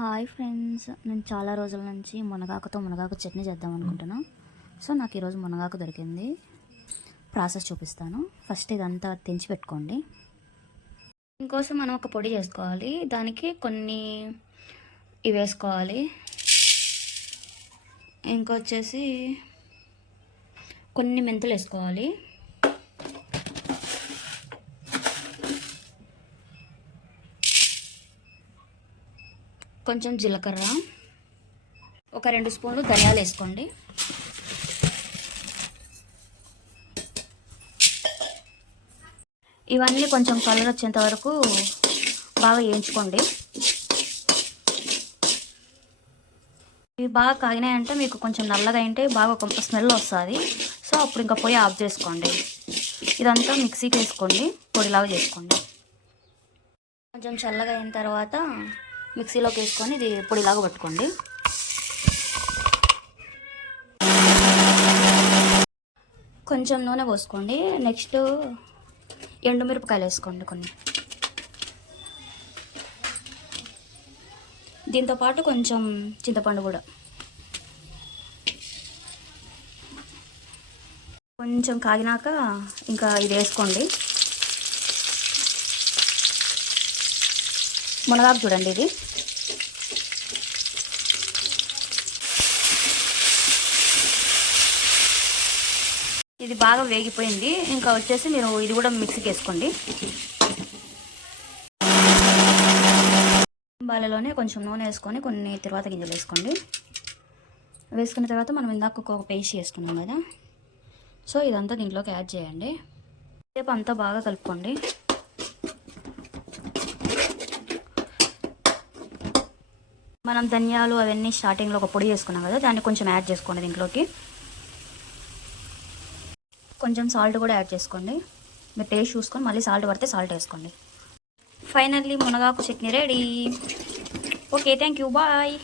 Hi friends, నేను చాలా రోజుల నుంచి మునగాకు చట్నీ చేద్దాం అనుకుంటున్నాను. సో నాకు ఈరోజు మునగాకు దొరికింది. ప్రాసెస్ చూపిస్తాను. ఫస్ట్ ఇదంతా తెంచి పెట్టుకోండి. దీనికోసం మనం ఒక పొడి చేసుకోవాలి. దానికి కొన్ని ఇవి వేసుకోవాలి. ఇంకొచ్చేసి కొన్ని మెంతులు వేసుకోవాలి. కొంచెం జీలకర్ర, ఒక 2 స్పూన్లు ధనియాలు వేసుకోండి. ఇవన్నీ కొంచెం కలర్ వచ్చేంత వరకు బాగా వేయించుకోండి. ఇవి బాగా కాగినాయంటే మీకు కొంచెం నల్లగా అయింటే బాగా ఒక స్మెల్ వస్తుంది. సో అప్పుడు ఇంకా పొయ్యి ఆఫ్ చేసుకోండి. ఇదంతా మిక్సీకి వేసుకోండి, పొడిలాగా చేసుకోండి. కొంచెం చల్లగా అయిన తర్వాత మిక్సీలోకి వేసుకొని ఇది పొడిలాగా పట్టుకోండి. కొంచెం నూనె పోసుకోండి. నెక్స్ట్ ఎండుమిరపకాయలు వేసుకోండి కొన్ని. దీంతోపాటు కొంచెం చింతపండు కూడా. కొంచెం కాగినాక ఇంకా ఇది వేసుకోండి. మునగాకు చూడండి, ఇది ఇది బాగా వేగిపోయింది. ఇంకా వచ్చేసి మీరు ఇది కూడా మిక్సీకి వేసుకోండి. బాలలోనే కొంచెం నూనె వేసుకొని కొన్ని తర్వాత గింజలు వేసుకోండి. వేసుకున్న తర్వాత మనం ఇందాక ఒక పేస్ట్ చేసుకున్నాం కదా, సో ఇదంతా దీంట్లోకి యాడ్ చేయండి. రేపు అంతా బాగా కలుపుకోండి. మనం ధనియాలు అవన్నీ స్టార్టింగ్లో ఒక పొడి చేసుకున్నాం కదా, దాన్ని కొంచెం యాడ్ చేసుకోండి. దీంట్లోకి కొంచెం సాల్ట్ కూడా యాడ్ చేసుకోండి. మీరు టేస్ట్ చూసుకొని మళ్ళీ సాల్ట్ పడితే సాల్ట్ వేసుకోండి. ఫైనల్లీ మునగాకు chutney ready. Okay, thank you, bye.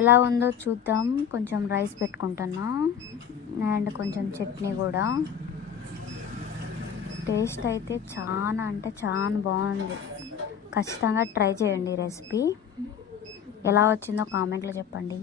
ఎలా ఉందో చూద్దాం. కొంచెం రైస్ పెట్టుకుంటున్నా అండ్ కొంచెం చట్నీ కూడా. టేస్ట్ అయితే చాలా అంటే చాలా బాగుంది. ఖచ్చితంగా ట్రై చేయండి ఈ రెసిపీ. ఎలా వచ్చిందో కామెంట్లో చెప్పండి.